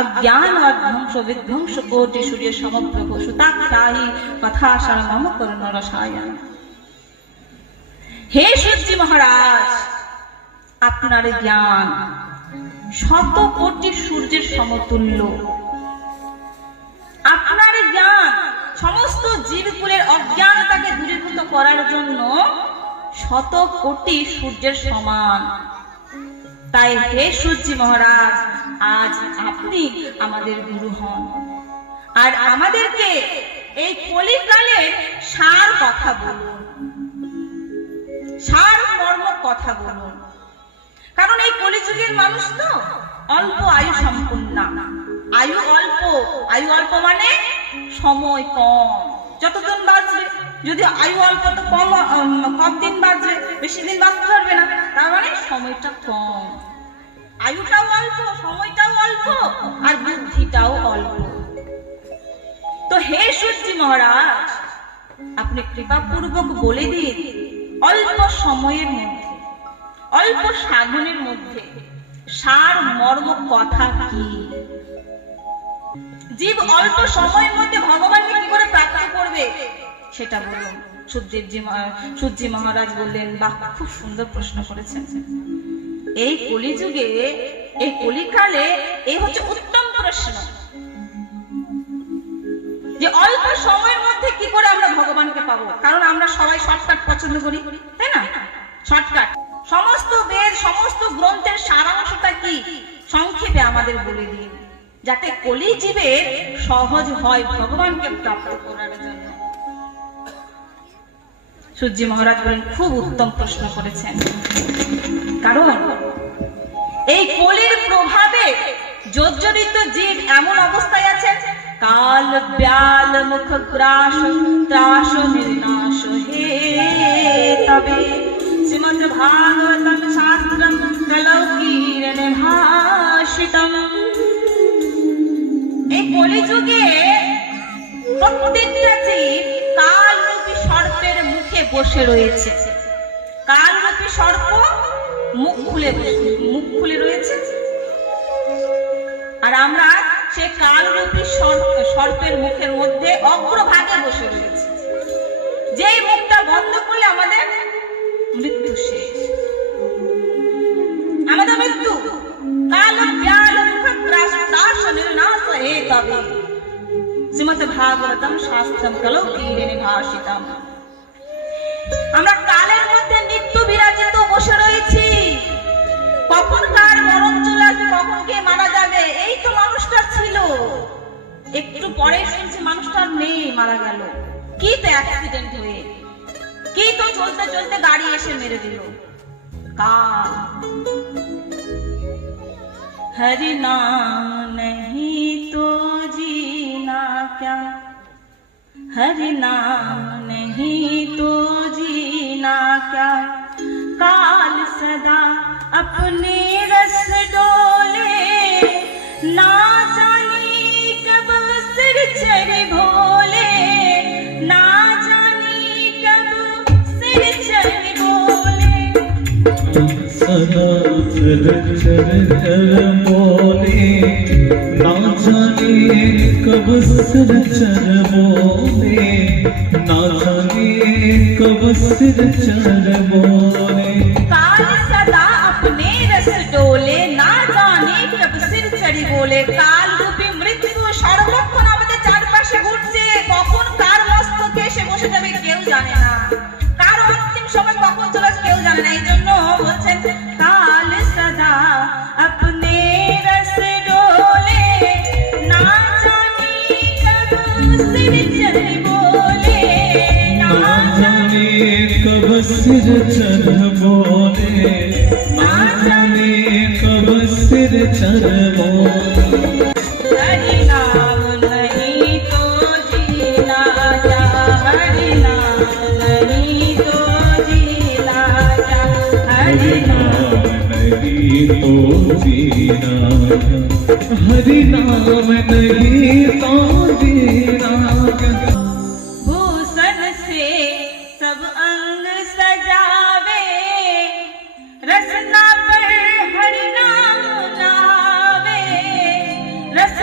अज्ञान ध्वंस विध्वंस कोटि सूर्य समप्रभ सुताख्यायी कथाशर मम कर्ण रसायन। हे सूर्य महाराज, আপনার জ্ঞান শত কোটি সূর্যের সমতুল্য। আপনার জ্ঞান সমস্ত জীবকুলের অজ্ঞানতাকে দূরীভূত করার জন্য শত কোটি সূর্যের সমান। তাই হে সূর্য মহারাজ, আজ আপনি আমাদের গুরু হন আর আমাদেরকে এই কলিকালের সার কথা বলুন, সার মর্ম কথা বলুন। কারণ এই কলিযুগের মানুষ তো অল্প আয়ু সম্পন্ন, আয়ু অল্প মানে সময় কম। যতদিন বাঁচবে, যদি আয়ু অল্প তো কম দিন বাঁচবে, বেশি দিন বাঁচতে পারবে না, তার মানে সময়টা কম। আয়ুটাও অল্প, সময়টাও অল্প, আর বুদ্ধিটাও অল্প। তো হে সূর্য মহারাজ, আপনি কৃপাপূর্বক বলে দিন, অল্প সময়ের মধ্যে, অল্প সাধনের মধ্যে সার মর্ম কথা কি? জীব অল্প সময়ের মধ্যে ভগবানকে কি করে প্রাপ্ত করবে সেটা বলুন। সূর্য মহারাজ বললেন, বাহ, খুব সুন্দর প্রশ্ন করেছেন। এই কলিযুগে, এই কলিকালে এই হচ্ছে উত্তম প্রশ্ন, যে অল্প সময়ের মধ্যে কি করে আমরা ভগবানকে পাবো। কারণ আমরা সবাই শর্টকাট পছন্দ করি, তাই না? শর্টকাট। সমস্ত বেদ, সমস্ত গ্রন্থের সারাংশটা কি সংক্ষেপে আমাদের বলে দিন, যাতে কলি জীবের সহজ হয় ভগবানকে প্রাপ্ত করার জন্য। সূর্য মহারাজ বলেন, খুব উত্তম প্রশ্ন করেছেন। কারণ এই কলির প্রভাবে জর্জরিত জীব এমন অবস্থায় আছে, কাল ব্যাল মুখ গ্রাস ত্রাস নির্নাশ হে তবে শ্রীমদ ভাগবতম শাস্ত্রম কলৌকীর্ণ ভাষিতম। এই কলিযুগে প্রত্যেকটা জীব কালরূপী সর্পের মুখে বসে রয়েছে। কালরূপী সর্প মুখ খুলে রয়েছে, আর আমরা সে কালরূপী সর্পের মুখের মধ্যে অগ্রভাগে বসে রয়েছে। যেই মুখটা বন্ধ করলে আমাদের মৃত্যু শেষ, আমাদের মৃত্যু। কাল ব্যাল মুখ গ্রাস ত্রাস নির্নাশ হে তবে শ্রীমদ ভাগবতম শাস্ত্রম কলৌকীর্ণ ভাষিতম। আমরা কালের মধ্যে নিত্য বিরাজিত বসে রয়েছি। কখন কার মরণ চলে আসবে, কখন কে মারা যাবে, এই তো মানুষটা ছিল, একটু পরে শুনছি মানুষটা নেই, মারা গেল। কি তো অ্যাক্সিডেন্ট হয়ে, কি তো চলতে চলতে গাড়ি এসে মেরে দিল। কাল। हरि नाम नहीं तो जीना क्या, हरि नाम नहीं तो जीना क्या, काल सदा अपने रस डोले, ना जाने कब सिर चढ़ भोले, ना जाने कब सिर चढ़ भोले। सदा सिर चढ़ बोले, ना जाने कब सिर चढ़ बोले, ना जाने कब सिर चढ़ बोले। काल सदा अपने रस डोले, ना जाने कब सिर चढ़ बोले। काल रूपी মৃত্যু সর্বক্ষণ আমাদের চারপাশে ঘুরছে, কখন কার মস্তকে এসে বসে যাবে কেউ জানে না, কার অন্তিম সময় কখন চলে আসবে কেউ জানে না। এই জন্য বলছেন, কাল সদা अपने रस डोले, ना जाने कब सिर चढ़ बोले, ना जाने कब सिर चढ़ बोले, ना जाने कब सिर चढ़ बोले। हरि नाम नहीं तो जीना क्या, हरि नाम नहीं तो जीना क्या, हरि नाम नहीं तो जीना क्या, हरि नाम नहीं तो जीना क्या। भूषण से सब अंग सजावे, रसना पर हरि नाम लावे, रस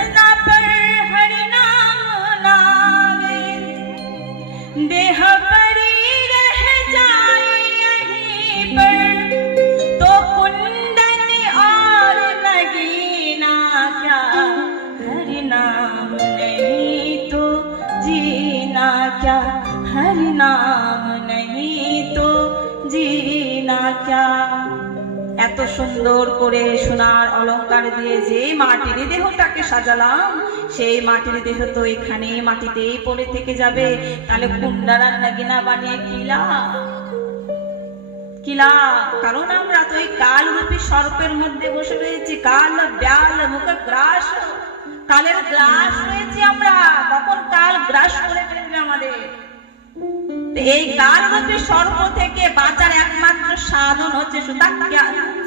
সুন্দর করে সোনার অলংকার দিয়ে যে মাটির দেহটাকে সাজালাম, সেই মাটির দেহ তো এখানে মাটিতেই পড়ে থেকে যাবে। তাহলে কুন্ডারা নাগিনা বানিয়ে কিলা, কারণ আমরা তো ওই কালরূপী সর্পের মধ্যে বসে রয়েছি। কাল ব্যাল মুখ গ্রাস, কালের গ্রাস রয়েছে আমরা, কখন কাল গ্রাস করে ফেলবে আমাদের। এই কালরূপী সর্প থেকে বাঁচার একমাত্র সাধন হচ্ছে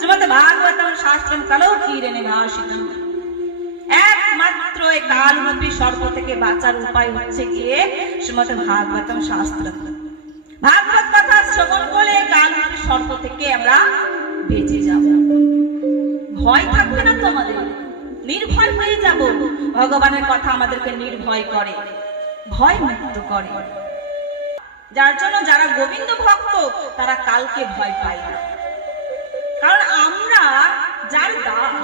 শ্রীমদ্ ভাগবতম শাস্ত্রম কালো কিরণে ভাসিতম। একমাত্র এই কালরূপী সর্প থেকে বাঁচার উপায় হচ্ছে গিয়ে শ্রীমদ্ ভাগবতম শাস্ত্র। ভাগবত কথা শ্রবণ করে কালরূপী সর্প থেকে আমরা বেঁচে যাব। ভয় থাকবে না তোমাদের, নির্ভয় হয়ে যাব। ভগবানের কথা আমাদেরকে নির্ভয় করে, ভয় মুক্ত করে। যার জন্য যারা গোবিন্দ ভক্ত তারা কালকে ভয় পায় না। কারণ আমরা যার দাস,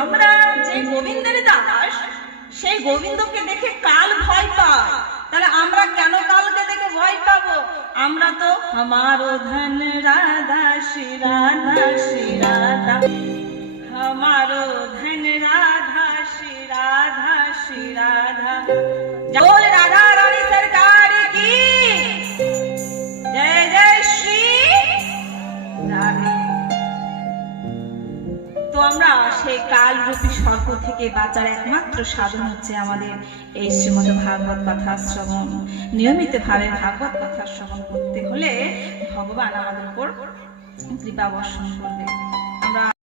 আমরা যে গোবিন্দের দাস, সেই গোবিন্দকে দেখে কাল ভয় পায়। তাহলে আমরা কেন কালকে দেখে ভয় পাবো? আমরা তো हमारो धन राधा श्री राधा श्री राधा, हमारो धन राधा श्री राधा श्री राधा। बोल राधा रानी सरकार की जय जय श्री राधे। তো আমরা সেই কালরূপী সর্প থেকে বাঁচার একমাত্র সাধন হচ্ছে আমাদের এই শ্রীমদ্ ভাগবত কথা শ্রবণ। নিয়মিত ভাবে ভাগবত কথা শ্রবণ করতে হলে ভগবান আমাদের উপর কৃপা বর্ষণ করবে। আমরা